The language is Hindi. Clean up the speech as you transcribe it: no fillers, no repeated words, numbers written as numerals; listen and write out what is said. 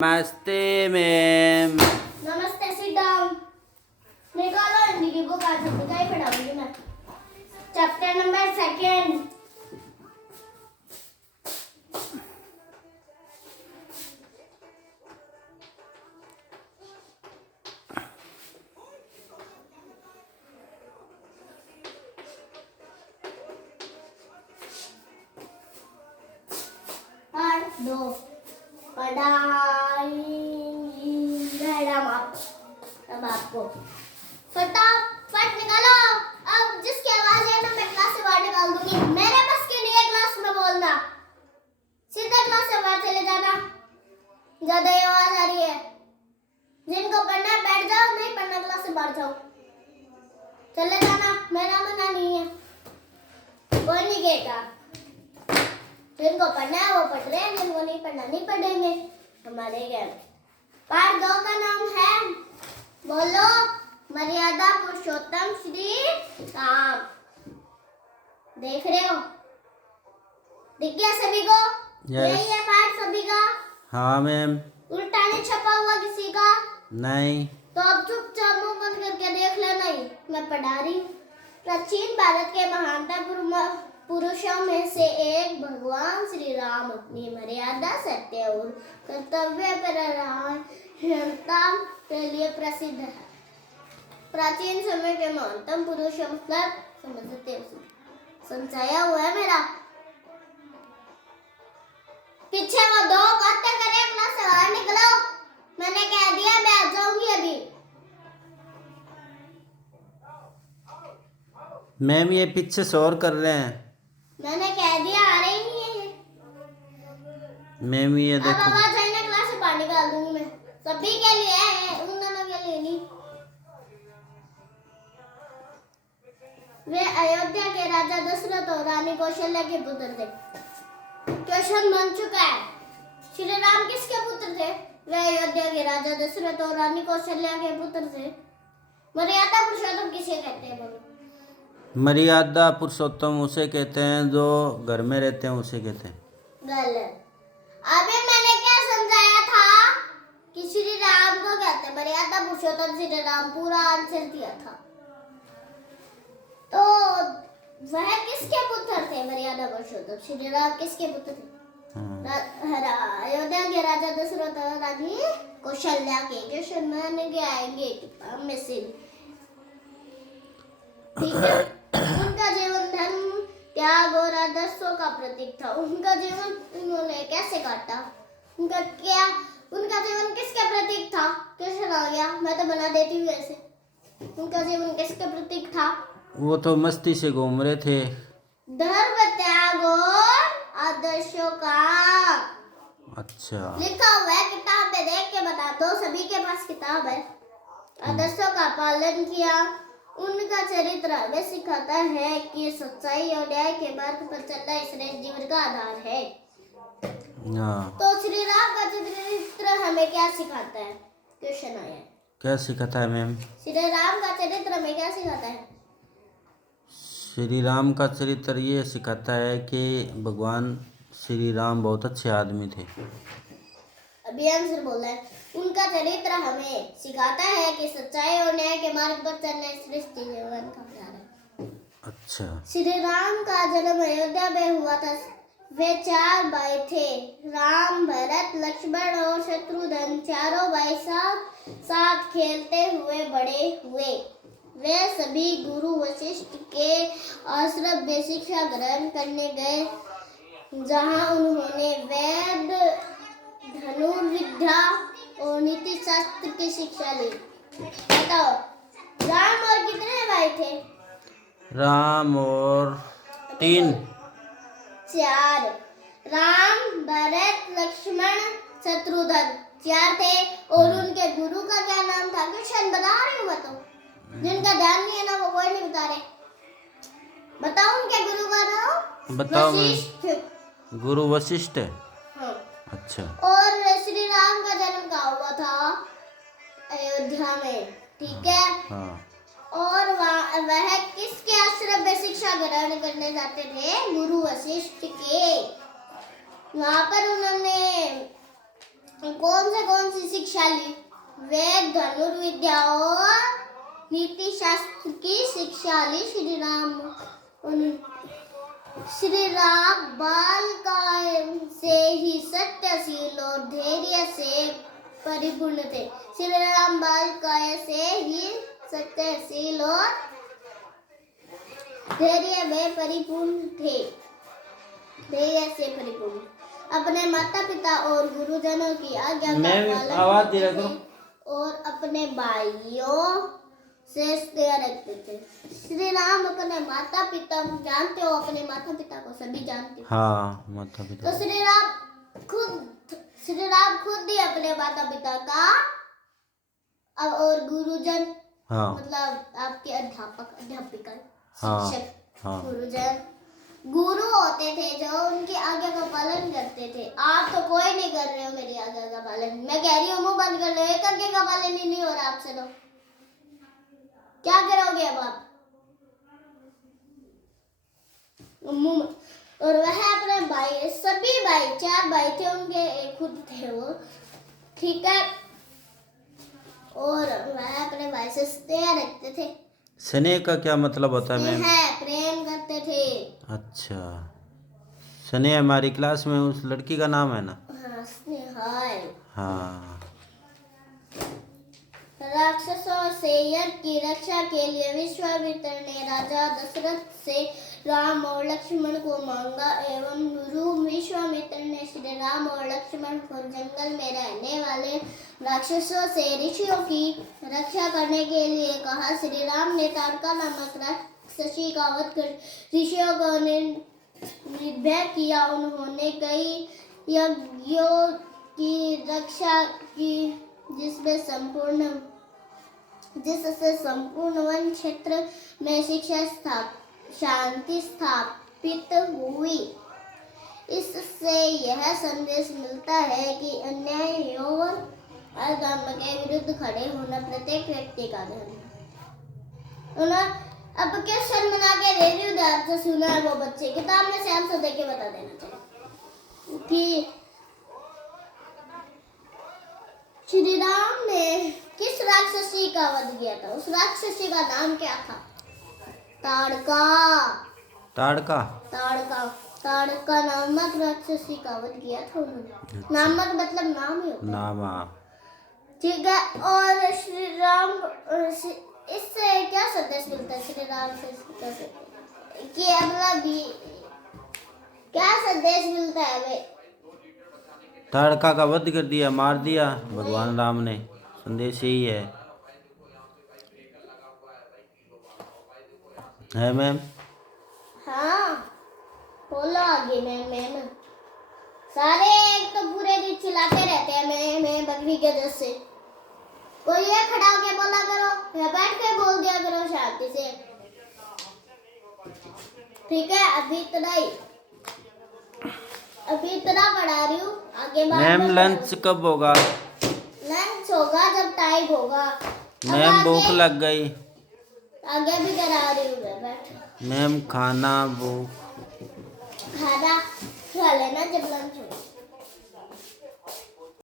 नमस्ते मैम। नमस्ते, सिट डाउन। निकालो हिंदी की बुक, आज हिंदी का ही पढ़ाऊंगी मैं। Chapter number 2। पार्ट 2, पढ़ाई मैडम अब आपको फटाफट निकालो। अब जिसकी आवाज है ना, मैं क्लास से बाहर निकाल दूंगी। मेरे बस की नहीं है क्लास में बोलना। सीधा क्लास से बाहर चले जाना। ज्यादा ही आवाज आ रही है। जिनको पढ़ना है बैठ जाओ, नहीं पढ़ना क्लास से बाहर जाओ। चले जाना, मेरा मना नहीं है, कोई नहीं कहेगा। जिनको पढ़ना है वो पढ़ रहे हैं, जिनको नहीं पढ़ना नहीं पढ़ेंगे। हमारे ज्ञान पार्ट 2 का नाम है, बोलो, मर्यादा पुरुषोत्तम श्री राम। देख रहे हो? दिख गया सभी को? यही है पार्ट सभी का? हाँ मैम। उल्टा नहीं छपा हुआ किसी का? नहीं। तो अब चुपचाप मुंह बंद करके देख लेना ही, मैं पढ़ा रही हूँ। प्राचीन भारत के महानतम पुरुषों में से एक भगवान श्री राम अपनी मर्यादा, सत्य और कर्तव्य परायणता के लिए प्रसिद्ध है। प्राचीन समय के महानतम पुरुषों मतलब समझते हो? समझाया हुआ है मेरा? पीछे वो 2 बातें करे, क्लास से बाहर निकलो। मैंने कह दिया मैं आ जाऊंगी अभी। मैम ये पीछे शोर कर रहे हैं। मैंने कह दिया आ रही नहीं है। मैम ये अब देखो। आवाज आई ना, क्लास से बाहर निकाल दूंगी मैं। सभी के लिए है, उन दोनों के लिए नहीं। वे अयोध्या के राजा दशरथ और रानी कौशल्या के पुत्र थे। क्वेश्चन बन चुका है। श्री राम किसके पुत्र थे? वे अयोध्या के राजा दशरथ और रानी कौशल्या के पुत्र थे। मर्यादा पुरुषोत्तम किसे कहते हैं बोलो? मर्यादा पुरुषोत्तम उसे कहते हैं जो घर में रहते हैं, उसे कहते हैं। गलत। अभी मैंने क्या समझाया था कि श्री राम को कहते हैं मर्यादा पुरुषोत्तम श्री राम, पूरा आंसर दिया था। तो वह किसके पुत्र थे? मर्यादा पुरुषोत्तम श्री राम किसके पुत्र थे? अयोध्या के राजा दशरथ और रानी कौशल्या के। क्वेश्चन माने के आएंगे में से, ठीक है। उनका जीवन धर्म, त्याग और आदर्शों का प्रतीक था। उनका जीवन उन्होंने कैसे काटा? उनका जीवन किसके प्रतीक था? क्वेश्चन आ गया, मैं तो बना देती हूँ ऐसे। उनका जीवन किसके प्रतीक था? वो तो मस्ती से घूम रहे थे। धर्म, त्याग और आदर्शों का। अच्छा, लिखा हुआ है किताब में, देख के बता दो। सभी के पास किताब है। आदर्शों का पालन किया। उनका चरित्र हमें सिखाता है कि सच्चाई और न्याय के मार्ग पर चलना श्रेष्ठ जीवन का आधार है। तो श्री राम का चरित्र हमें क्या सिखाता है? क्वेश्चन आया है। क्या सिखाता है मैम? श्री राम का चरित्र हमें क्या सिखाता है? श्री राम का चरित्र ये सिखाता है कि भगवान श्री राम बहुत अच्छे आदमी थे। अभी आंसर बोला है। उनका चरित्र हमें सिखाता है कि सच्चाई और न्याय के मार्ग पर चलना श्रेष्ठ जीवन का आधार है। अच्छा। श्री राम का जन्म अयोध्या में हुआ था। वे 4 भाई थे, राम, भरत, लक्ष्मण और शत्रुघ्न। चारों भाई साथ खेलते हुए बड़े हुए। वे सभी गुरु वशिष्ठ के आश्रम में शिक्षा ग्रहण करने गए, जहां उन्होंने वेद, धनुर्विद्या और नीति शास्त्र की शिक्षा ली। बताओ, राम और कितने भाई थे? राम और 3। 4। राम, भरत, लक्ष्मण, शत्रुघ्न 4 थे। और उनके गुरु का क्या नाम था? क्वेश्चन बता रही हूँ मैं तो। जिनका ध्यान नहीं है ना, वो कोई नहीं बता रहे। बताओ उनके गुरु का नाम? बताओ मैं। वशिष्ठ। गुरु वशिष्ठ। हाँ। अच्छा। और श्री राम का जन्म कहाँ हुआ था? अयोध्या में, ठीक है। हाँ। और वह किसके आश्रम में शिक्षा ग्रहण करने जाते थे? गुरु वशिष्ठ के। वहां पर उन्होंने कौन सी शिक्षा ली? वेद, धनुर्विद्या और नीति शास्त्र की शिक्षा ली श्री राम बालकाय से ही सत्यशील और धैर्य से परिपूर्ण थे। श्री राम बालकाय से ही सत्यशील और धैर्य में परिपूर्ण थे। धैर्य से परिपूर्ण, अपने माता पिता और गुरुजनों की आज्ञा का पालन करते थे और अपने भाइयों से स्नेह रखते थे। श्री राम अपने माता पिता जानते हो, अपने माता पिता को सभी जानते हो। हाँ, माता पिता। तो श्री राम खुद ही अपने माता पिता का और गुरुजन, हाँ, मतलब आपके अध्यापक अध्यापिका हाँ, शिक्षक, हाँ, गुरुजन गुरु होते थे जो उनकी आज्ञा का पालन करते थे। आप तो कोई नहीं कर रहे हो मेरी आज्ञा का पालन। मैं कह रही हूँ मुंह बंद कर लो, एक आज्ञा का पालन ही नहीं हो रहा आपसे, तो क्या करोगे अब आप? और वह अपने भाई, सभी भाई, 4 भाई थे उनके, एक खुद थे वो, ठीक है। और वह अपने भाई से स्नेह रखते थे। स्नेह का क्या मतलब होता है मैम? प्रेम करते थे। अच्छा, स्नेह हमारी क्लास में उस लड़की का नाम है ना? हाँ, स्नेहाल। हाँ। राक्षसों से यज्ञ की रक्षा के लिए विश्वामित्र ने राजा दशरथ से राम और लक्ष्मण को मांगा एवं गुरु विश्वामित्र ने श्री राम और लक्ष्मण को जंगल में रहने वाले राक्षसों से ऋषियों की रक्षा करने के लिए कहा। श्री राम ने ताड़का नामक राक्षसी का वध कर ऋषियों को निर्भय किया। उन्होंने कई यज्ञों की रक्षा की जिससे संपूर्ण वन क्षेत्र में शांति स्थापित हुई। इससे यह संदेश मिलता है कि अन्याय और अधर्म के विरुद्ध खड़े होना प्रत्येक व्यक्ति का धर्म है। अब क्या शर्मना के रेडियो ध्यान से सुना है वो बच्चे, किताब में से आंसर देके बता देना चाहिए कि श्री राम ने किस राक्षसी का वध किया था? उस राक्षसी का नाम क्या था? ताड़का। ताड़का? ताड़का नामक राक्षसी का वध किया था उन्होंने। नामक मतलब नाम ही होता है। नाम। क्या ठीक है। और श्री राम, इससे क्या संदेश मिलता है श्री राम से कि मतलब क्या संदेश मिलता है हमें? ताड़का का वध कर दिया, मार दिया भगवान राम ने, संदेश यही है मैम? हाँ, बोलो आगे। मैम सारे एक तो पूरे दिन चिल्लाते रहते हैं मैं बकरी के जैसे। कोई ये खड़ा होके बोला करो या बैठ के बोल दिया करो शांति से, ठीक है? अभी इतना पढ़ा रही हूँ, आगे मैम लंच कब होगा? लंच होगा जब टाइम होगा। मैम भूख लग गई। आगे भी करा रही हूँ मैं, बैठ। मैम खाना खा लेना जब लंच हो।